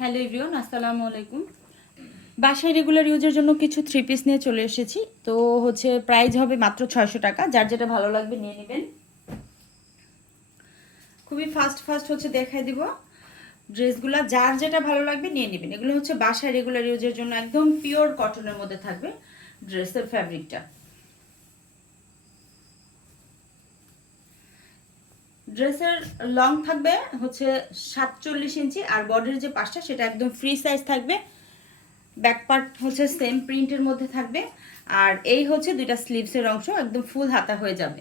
Hello everyone, আসসালামু আলাইকুম। বাসায় রেগুলার ইউজের জন্য কিছু থ্রি পিস নিয়ে চলে এসেছি। তো প্রাইস হবে মাত্র 600 টাকা। যার যেটা ভালো লাগবে নিয়ে নেবেন। খুবই ফাস্ট দেখাই দিব ড্রেসগুলো। যার যেটা ভালো লাগবে নিয়ে নেবেন। এগুলো বাসায় রেগুলার ইউজের জন্য একদম পিওর কটনের মধ্যে থাকবে ড্রেসের ফ্যাব্রিকটা। ড্রেসের লং থাকবে 47 ইঞ্চি, আর বডির যে পাশটা সেটা একদম ফ্রি সাইজ থাকবে। ব্যাক পার্ট সেম প্রিন্টের মধ্যে থাকবে। আর এই দুইটা স্লিভসের অংশ একদম ফুল হাতা হয়ে যাবে।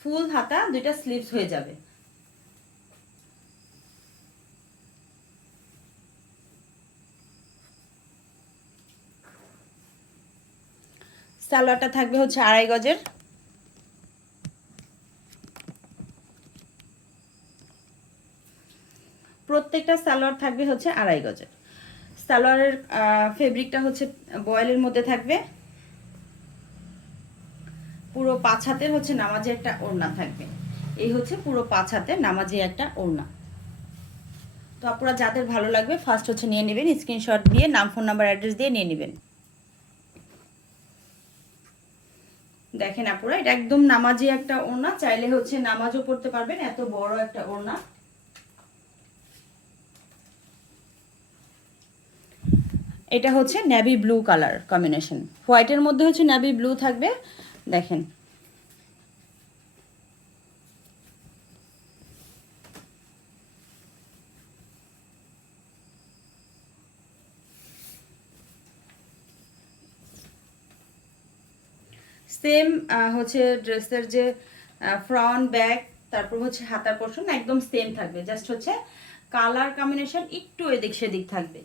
ফুল হাতা দুইটা স্লিভস হয়ে যাবে। সালোয়ারটা থাকবে 2.5 গজের। প্রত্যেকটা সালোয়ার থাকবে 2.5 গজের। সালোয়ারের ফেব্রিকটা বয়েলের মধ্যে থাকবে। পুরো 5 হাতের নামাজে একটা ওড়না থাকবে। এই পুরো 5 হাতের নামাজে একটা ওড়না। তো আপনারা যাদের ভালো লাগবে ফার্স্ট নিয়ে নেবেন, স্ক্রিনশট দিয়ে নাম, ফোন নাম্বার, অ্যাড্রেস দিয়ে নিয়ে নেবেন। দেখেন আপুরা, এটা একদম নামাজি একটা ওড়না। চাইলে নামাজও পড়তে পারবেন, এত বড় একটা ওড়না। এটা নেভি ব্লু কালার কম্বিনেশন। হোয়াইটের মধ্যে নেভি ব্লু থাকবে। দেখেন সেম ড্রেসের যে ফ্রন্ট ব্যাক, তারপর হাতার পোর্শন একদম সেম থাকবে। জাস্ট কালার কম্বিনেশন একটু এদিক সেদিক থাকবে।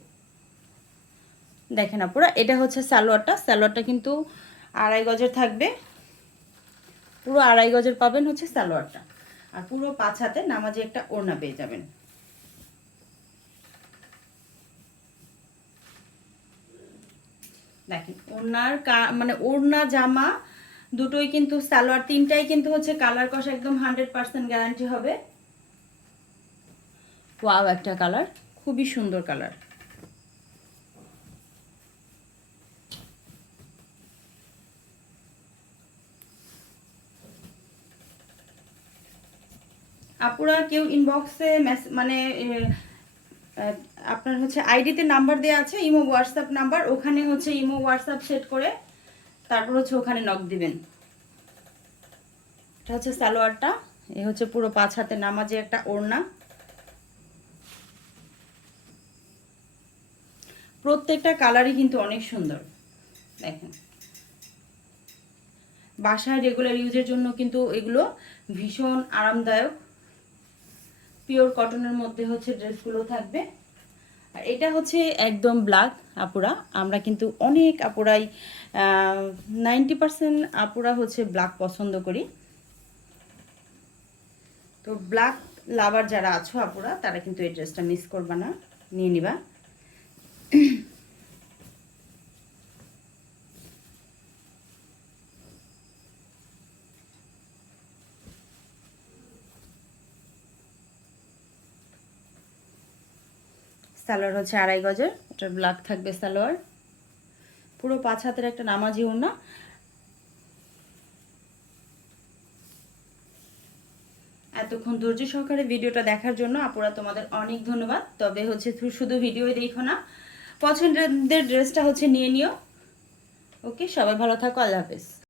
দেখেন আপুরা, এটা সালোয়ারটা। সালোয়ারটা কিন্তু 2.5 গজের থাকবে। পুরো 2.5 গজের পাবেন সালোয়ারটা। আর পুরো 5 হাতে নামাজে একটা ওড়না পেয়ে যাবেন। দেখেন ওড়নার মানে ওড়না জামা দুটোই কিন্তু, সালোয়ার তিনটাই কিন্তু কালার কষ একদম 100% গ্যারান্টি হবে। ওয়াও, একটা কালার, খুবই সুন্দর কালার। আপুরা কেউ ইনবক্সে মানে আপনার আইডিতে নাম্বার দেওয়া আছে, ইমো হোয়াটসঅ্যাপ নাম্বার, ওখানে ইমো হোয়াটসঅ্যাপ সেট করে তারপর ওখানে নক দিবেন। এটা সালোয়ারটা। এই পুরো 5 হাতে নামাজে একটা ওড়না। প্রত্যেকটা কালারই কিন্তু অনেক সুন্দর। দেখেন বাসায় রেগুলার ইউজের জন্য কিন্তু এগুলো ভীষণ আরামদায়ক। পিওর কটনের মধ্যে ড্রেসগুলো থাকবে। আর এটা একদম ব্ল্যাক। আপুরা আমরা কিন্তু অনেক আপুরাই 90% আপুরা ব্ল্যাক পছন্দ করি। তো ব্ল্যাক লাভার যারা আছো আপুরা, তারা কিন্তু এই ড্রেসটা মিস করবা না, নিয়ে নিবা। সালোয়ার 2.5 গজের। এটা ব্ল্যাক থাকবে সালোয়ার। পুরো 5 হাতের একটা নামাজি ওড়না। এতক্ষণ ধৈর্য সহকারে ভিডিওটা দেখার জন্য আপুরা তোমাদের অনেক ধন্যবাদ। তবে শুধু ভিডিওই দেখো না, পছন্দের ড্রেসটা নিয়ে নিও। ওকে, সবাই ভালো থাকো। আল্লাহ হাফেজ।